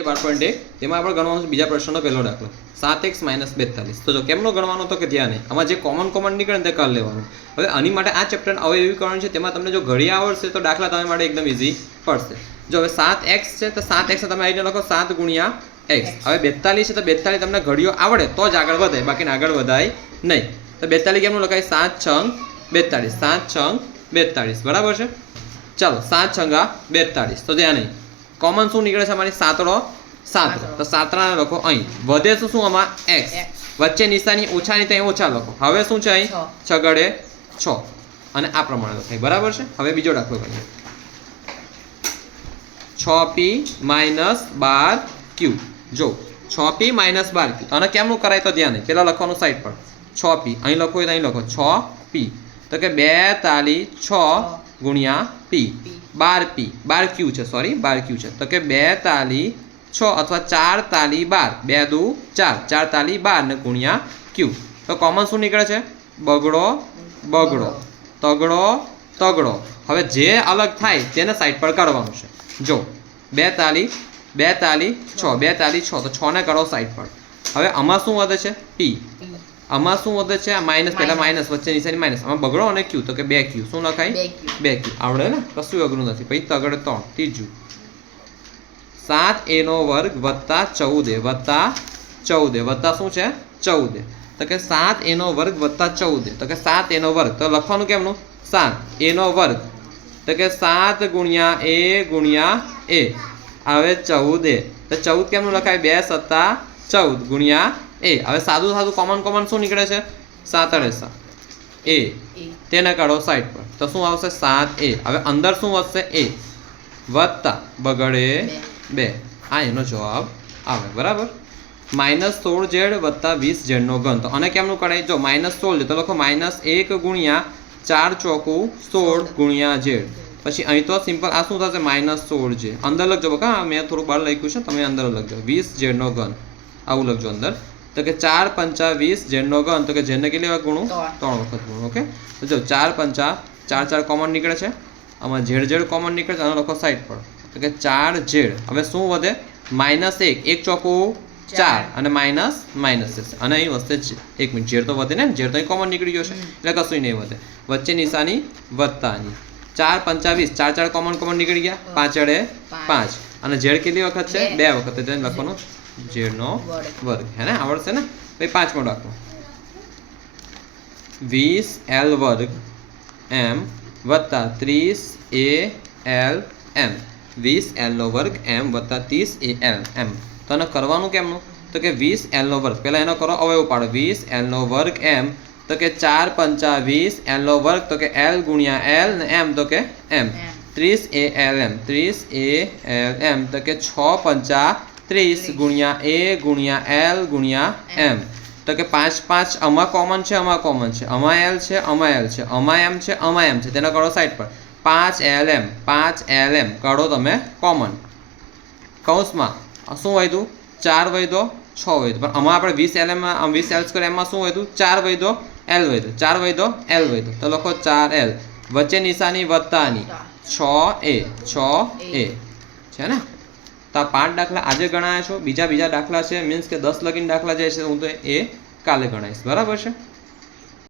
બાર point એક. તેમાં આપણે ગણવાનું બીજા પ્રશ્નનો પહેલો દાખલો. સાત એક્સ માઇનસ બેતાલીસ. તો જો કેમનો ગણવાનો તો કે ધ્યાન? નહીં આમાં જે કોમન કોમન નીકળે તે કરી લેવાનું. હવે આની માટે આ ચેપ્ટર હવે એવી કરવાનું છે, તેમાં તમને જો ઘડી આવડશે તો દાખલા તમારા માટે એકદમ ઇઝી પડશે. જો હવે સાત એક્સ છે, તો સાત એક્સ તમે આવીને લખો સાત ગુણ્યા એક્સ. હવે બેતાલીસ છે, તો બેતાલીસ તમને ઘડીઓ આવડે તો જ આગળ વધે, બાકી આગળ વધાય નહીં. તો બેતાલીસ કેમનું લખાય? સાત છંગ બેતાલીસ. સાત છંગ બેતાલીસ. બરાબર છે? ચાલો, સાત છંગા બેતાલીસ. તો ધ્યાન? નહીં કોમન શું નીકળે છે અમારી? સાતડો સાતડો તો સાતડાને લખો અહીં. વધે શું શું આમાં? X X. વચ્ચે નિશાની ઓછાની ત્યાં ઓછા લખો. હવે શું છે અહીં? છ. છગડે છ. અને આ પ્રમાણે લખાય બરાબર છે? હવે બીજો દાખલો કરીએ. છ પી માઇનસ બાર ક્યુ જો છ પી માઇનસ બાર ક્યુ અને કેમનું કરાય તો ધ્યાન? નહીં પહેલાં લખવાનું સાઈડ પર. છ પી અહીં લખો તો અહીં લખો. છ પી તો કે બે તાલી છ. ગુણ્યા પી. બાર પી બાર ક્યુ છે સોરી બાર ક્યુ છે. તો કે બે તાલી છ અથવા ચાર તાલી બાર. બે દુ ચાર. ચાર તાલી બાર ને ગુણ્યા ક્યુ તો કોમન શું નીકળે છે? બગડો બગડો. તગડો તગડો. હવે જે અલગ થાય તેને સાઈડ પર કાઢવાનું છે. જો બે તાલી બે તાલી છ. બે તાલી છ. તો છ ને કરો સાઈડ પર. હવે આમાં શું વધે છે? પી આમાં શું વધે છે? માઇનસ પહેલા માઇનસ વચ્ચે નિશાની માઇનસ આમાં બગડો અને ક્યુ તો કે બે ક્યુ શું લખાય બે ક્યુ આવડે ને? કશું અઘરું નથી. પછી તગડે ત્રણ. ત્રીજું. સાત એનો વર્ગ વત્તા ચૌદ. વત્તા ચૌદ. વત્તા શું છે? ચૌદ. તો કે સાત એનો વર્ગ વત્તા ચૌદ. તો કે સાત એનો વર્ગ. તો લખવાનું કેમનું? સાત. એનો વર્ગ. તો કે સાત ગુણ્યા એ ગુણ્યા એ. હવે ચૌદ. તો ચૌદ કેમનું લખાય? બે સત્તા ચૌદ ગુણ્યા એ હવે સાદું સાદું કોમન કોમન શું નીકળે છે? સાત અને સાત. એ તેને કાઢો સાઈડ પર. તો શું આવશે? સાત એ. હવે અંદર શું વધશે? એ. વત્તા બગડે બે. આ એનો જવાબ આવે. બરાબર? માઇનસ સોળ ઝેડ વત્તા વીસ ઝેડનો ઘન. તો અને કેમનું કરાય જો માઇનસ સોળ તો લખો માઇનસ એક ગુણ્યા ચાર ચોકું સોળ ગુણ્યા ઝેડ. પછી અહીં તો સિમ્પલ આ શું થશે? માઇનસ સોળ જે અંદર લખજો. બકા મેં થોડું બહાર લખ્યું છે તમે અંદર લખજો. વીસ ઝેડનો ઘન. આવું લખજો અંદર. તો કે ચાર પંચા વીસ ઝેડનો ગણ તો કે ઝેડને કેટલી વાર ગુણું ત્રણ. વખત ગુણું ઓકે? તો જો ચાર પંચા ચાર ચાર કોમન નીકળે છે. આમાં ઝેડ ઝેડ કોમન નીકળે છે આનો લખો સાઈડ પર. તો કે ચાર ઝેડ. હવે શું વધે? માઇનસ એક. એક ચોખ્ખું ચાર. અને માઇનસ માઇનસ થશે અને અહીં વધશે એક મિનિટ. ઝેર તો વધે ને? ઝેર તો અહીં કોમન નીકળી ગયો છે. એટલે કશું નહીં વધે. વચ્ચે નિશાની વત્તાની ચાર પંચાવીસ ચાર ચાર કોમન કોમન નીકળી ગયા? પાંચ અડે પાંચ. અને ઝેડ કેટલી વખત છે? બે. બે વખત. એટલે લખવાનું ઝેડનો વર્ગ. હે ને? આવડશે ને? પછી પાંચમો દાખલો. વીસ એલ વર્ગ એમ વત્તા ત્રીસ એ એલ એમ. વીસ એલનો વર્ગ એમ વત્તા ત્રીસ એ એલ એમ. તો એને કરવાનું કેમનું? તો કે વીસ એલનો વર્ગ. પહેલાં એનો કરો અવયવ પાડો. વીસ એલનો વર્ગ એમ તો કે ચાર પંચા વીસ એલનો વર્ગ તો કે એલ ગુણ્યા એલ ને એમ તો કે એમ. ત્રીસ એ એલ એમ. ત્રીસ એ એલ એમ તો કે છ પંચા ત્રીસ ગુણ્યા એ ગુણ્યા એલ ગુણ્યા એમ. તો કે પાંચ પાંચ આમાં કોમન છે આમાં કોમન છે. આમાં એલ છે આમાં એલ છે. આમાં એમ છે આમાં એમ છે. તેનો કરો સાઈડ પર. પાંચ એલ એમ પાંચ એલ એમ. કરો તમે કોમન કૌંસમાં. શું વધ્યું? ચાર વૈધો છ વૈધો પણ આમાં આપણે વીસ એલ એમ વીસ એલ સ્ક્વેર એમાં શું વધ્યું? ચાર વૈધો એલ વૈધો ચાર વૈધો એલ વૈધો તો લખો ચાર એલ. વચ્ચે નિશાની વત્તાની. છ એ છ એ. છે ને? તો આ પાંચ દાખલા આજે ગણાયા છો. બીજા બીજા દાખલા છે. મીન્સ કે દસ લગીન દાખલા જે છે, હું તો એ કાલે ગણાવીશ બરાબર છે?